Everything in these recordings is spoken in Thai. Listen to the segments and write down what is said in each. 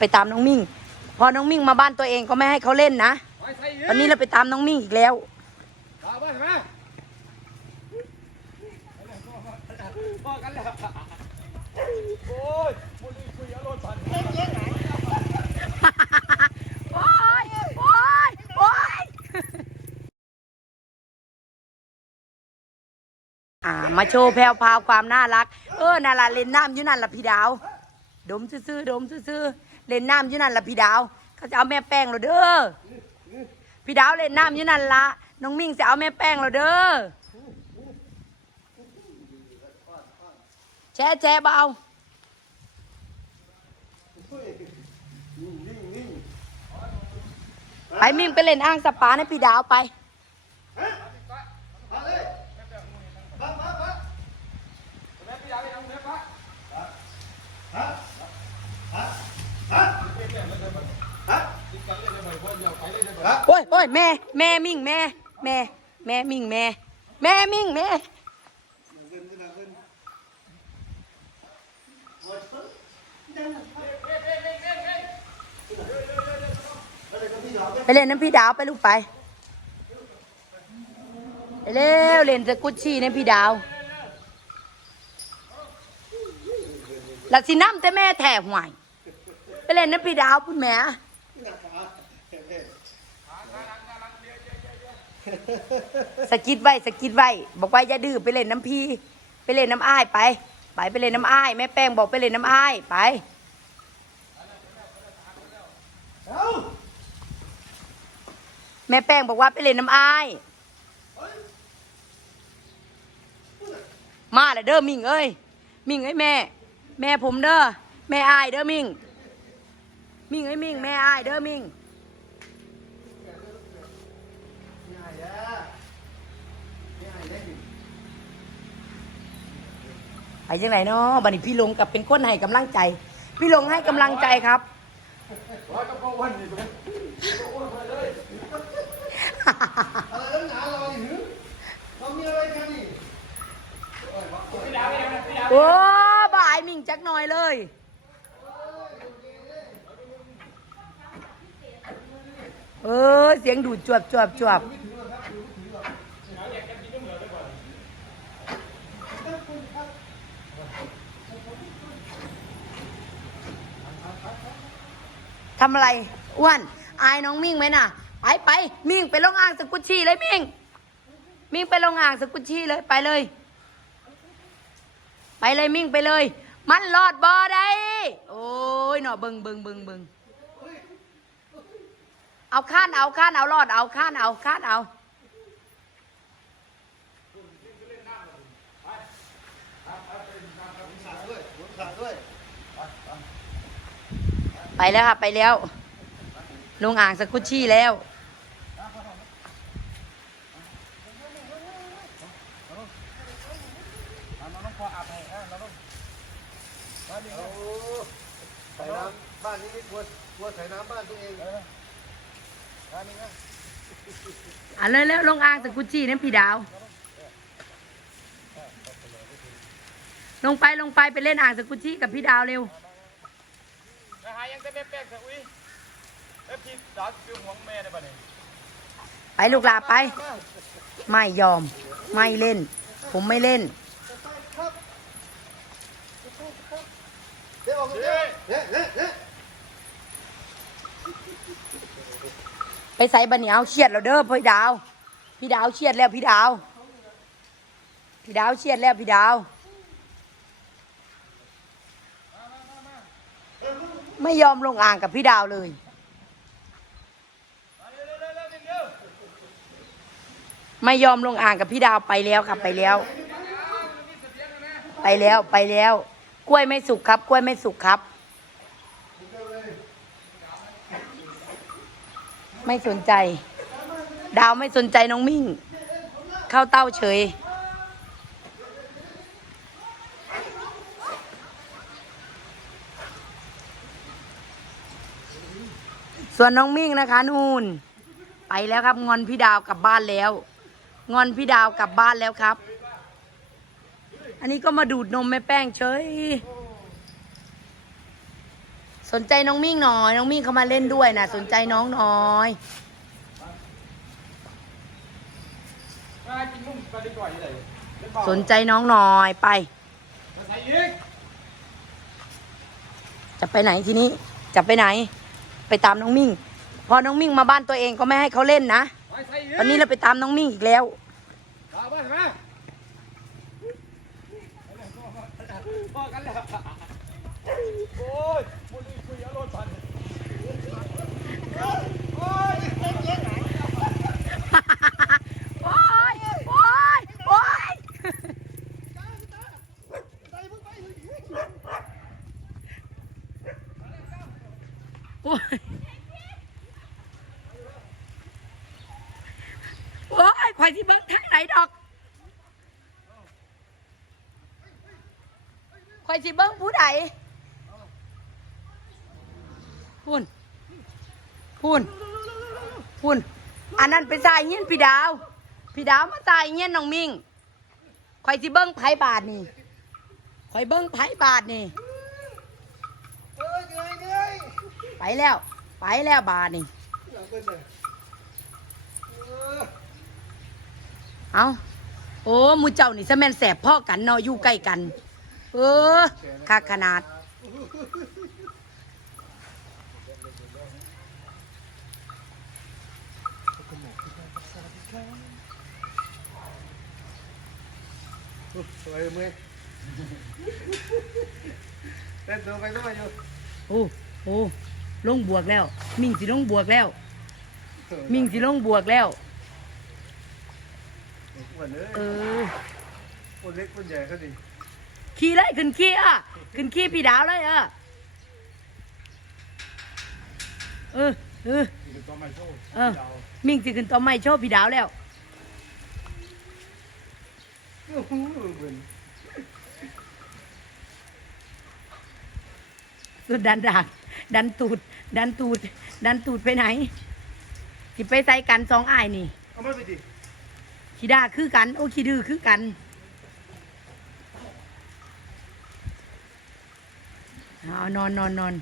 ไปตามน้องมิ่ง พอน้องมิ่งมาบ้านตัวเองก็ไม่ให้เขาเล่นนะไปใส่เยอะวันนี้เราไปตามน้องมิ่งอีกแล้วเอาไปมาพอกันแล้วโอ้ยโอ้ยโอ๊ยอ่า มาโชว์แพรวพาวความน่ารัก เออนาราเล่นน้ำอยู่นั่นละพี่ดาว ดมซื่อๆดมซื่อๆ เล่นน้ำอยู่นั่นละพี่ดาว เขาจะเอาแม่แป้งเราเด้อพี่ดาวเล่นน้ำอยู่นั่นละน้องมิ่งจะเอาแม่แป้งเราเด้อแช่แช่เบาไปมิ่งไปเล่นอ่างสปาให้พี่ดาวไปแม่พี่ยาไปเอาแม่ปะ โอ้ยโอ้ยแม่ แม่มิ่งแม่ แม่ แม่มิ่งแม่ แม่มิ่งแม่ไปเล่นน้ำพี่ดาวไปลูกไปไปเร็วเล่นสกุชชี่น้ำพี่ดาวหลักสิน้ำแต่แม่แถห่วย เล่นน้ำพี่ดาวพุ่นแหม่สกิดไว้สกิดไว้บอกว่าอย่าดื้อไปเล่นน้ำพี่ ไปเล่นน้ำอ้ายไป ไปไปเล่นน้ำอ้ายแม่แป้งบอกไปเล่นน้ำอ้ายไปแม่แป้งบอกว่าไปเล่นน้ำอ้าย มาเลยเด้อมิงเอ้ยมิงเอ้ยแม่ แม่ผมเด้อแม่อ้ายเด้อมิง มิงเอ้มิงแม่อ้ายเด้อมิงไปยังไงเนาะบัดนี้พี่ลงกับเป็นคนให้กำลังใจ พี่ลงให้กำลังใจครับว้าเราหรือเรามีอะไรกันนี่พี่ยาไปเอาพี่ยาโอ้บ่ายมิงจักหน่อยเลย ออเสียงดูดจวบจวบจวบทำอะไรอ้วนอายน้องมิ่งไหมน่ะ ไปไปมิ่งไปลงอ่างสกุชชี่เลยมิ่ง มิ่งไปลงอ่างสกุชชี่เลยไปเลย ไปเลยมิ่งไปเลย มันรอดบ่ได้ โอ้ยหนอเบิงเบิงเบิงเบิง เอาข้านเอาข้านเอารอดเอาข้านเอาข้านเอาไปแล้วค่ะ ไปแล้ว ลงอ่างสกุชชี่แล้วบ้านนี้กลัวกลัวใส่น้ำบ้านตัวเอง อะเลยแล้วลงอ่างสกุชชี่นั่นพี่ดาว ลงไปลงไปไปเล่นอ่างสกุชชี่กับพี่ดาวเร็วนะฮะยังจะแม่แป้งเถอะอุ้ยแล้วพี่สาวคือห่วงแม่ได้ป่ะเนี่ยไปลูกลาไป ไม่ยอม ไม่เล่น ผมไม่เล่นเดี๋ยวออกมาเดี๋ยวเฮ้เฮ้เฮ้ ไปใส่บันเหนียวเครียดแล้วเด้อพี่ดาว พี่ดาวเครียดแล้วพี่ดาว พี่ดาวเครียดแล้วพี่ดาว ไม่ยอมลงอ่างกับพี่ดาวเลยไม่ยอมลงอ่างกับพี่ดาวไปแล้วครับไปแล้ว ไปแล้วไปแล้ว กล้วยไม่สุกครับ กล้วยไม่สุกครับ ไม่สนใจ ดาวไม่สนใจน้องมิ่ง เข้าเต้าเฉย ส่วนน้องมิ่งนะคะ นู่นไปแล้วครับ งอนพี่ดาวกลับบ้านแล้ว งอนพี่ดาวกลับบ้านแล้วครับ อันนี้ก็มาดูดนมแม่แป้งเฉย สนใจน้องมิ่งหน่อย น้องมิ่งเขามาเล่นด้วยนะสนใจน้องน่อยสนใจน้องน่อยไป จะไปไหนทีนี้ จะไปไหน ไปตามน้องมิ่ง พอน้องมิ่งมาบ้านตัวเองก็ไม่ให้เขาเล่นนะมาใส่อีกวันนี้เราไปตามน้องมิ่งอีกแล้วพอกันแล้วโอ้ยมุนคุยเอารถปั่นโอ้ย โอ๊ย โอ๊ย โอ๊ย โอ๊ย โอ๊ยข่อยสิเบิ้งทางไหนดอกข่อยสิเบิ้งผู้ใดพูนพูนพูนอันนั้นไปใส่เงี้ยพี่ดาว พี่ดาวมาใส่เงี้ยน้องมิงข่อยสิเบิ้งไผบาทนี่ข่อยเบิ้งไผบาทนี่ไปแล้ว ไปแล้วบาทนี่ อยากเป็นไงเออ เอาโอ้หมูเจ้านี่สะแมนแสบพ่อกันเนาะอยู่ใกล้กัน เออคักขนาด สวยมือเต้นตัวไปตัวมาอยู่โอ้โอ้ลงบวกแล้ว มิ่งสิลงบวกแล้ว มิ่งสิลงบวกแล้ว อ้วนเลยเอออ้วนเล็กอ้วนใหญ่เขาดิขี่เลยขึ้นขี่อะขึ้นขี่พี่ดาวเลยเออเออเออนี่ตัวไม่โซ่เออ มิ่งสิขึ้นต่อไม้โชว์พี่ดาวแล้วโอ้โหเหมือนสุดดันดากดันตูด ดันตูด ดันตูดไปไหนสิไปใส่กันสองอ้ายนี่ เอามาไปดิ ขี้ด่าคือกัน โอ้ขี้ดื้อคือกันเอานอนนอนนอน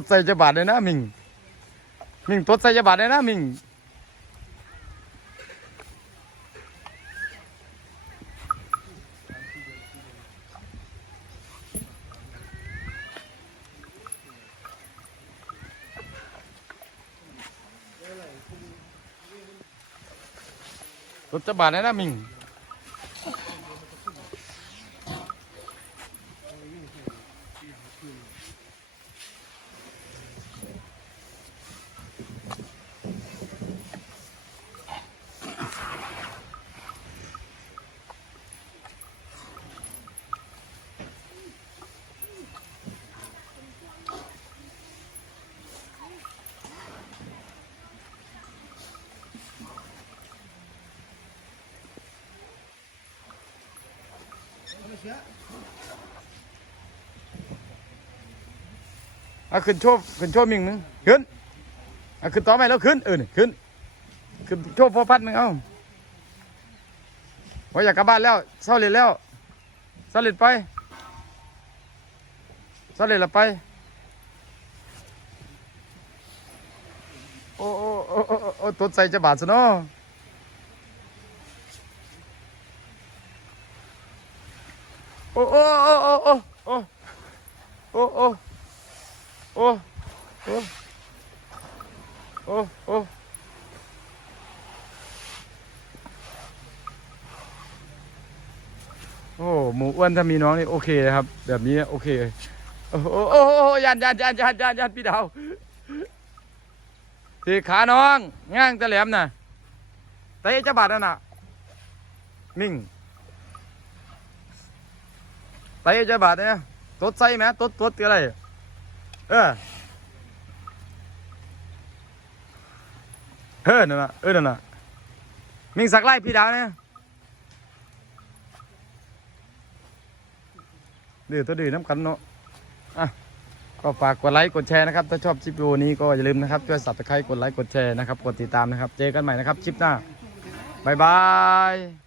ดใส่จะบาดเลยนะมิงมิงตดใส่จะบาดเลยนะมิงตดจะบาดเลยนะมิง อะขึ้นโชว์ขึ้นโชว์มิงหนึงขึ้นอะขึ้นต่อไปแล้วขึ้นเออนี่ขึ้นขึ้นโชว์พอพัดหนึงเอาว่าอยากกลับบ้านแล้วเศร้าเลยแล้วเศร้าเลยไปเศร้าเลยละไปโอ้โอ้โอ้โอ้โอ้โอ้ตัวใจจะบาดซะเนาะ โอ้โอ้โอ้โอ้โอ้โอ้โอ้โอ้โอ้โอ้โอ้โอ้หมูอ้วนถ้ามีน้องนี่โอเคนะครับ แบบนี้โอเคโอ้โอ้โอ้ยันยันยันยันยันยันพี่ดาวทีขาน้องง่างตะแหลมน่ะเตะจะบาดนั่นน่ะมิ่ง เตะจะบาดเนี่ยตดใส่ไหมตดตดอะไรเออเฮ้อนั่นน่ะเออนั่นน่ะมิงสักไล่พี่ดาวเนี่ยดื้อตัวดื้อน้ำกันเนาะอะก็ฝากกดไลค์กดแชร์นะครับ ถ้าชอบคลิปวิดีโอนี้ก็อย่าลืมนะครับช่วยสับตะไคร้กดไลค์กดแชร์นะครับ กดติดตามนะครับ เจอกันใหม่นะครับคลิปหน้าบายบาย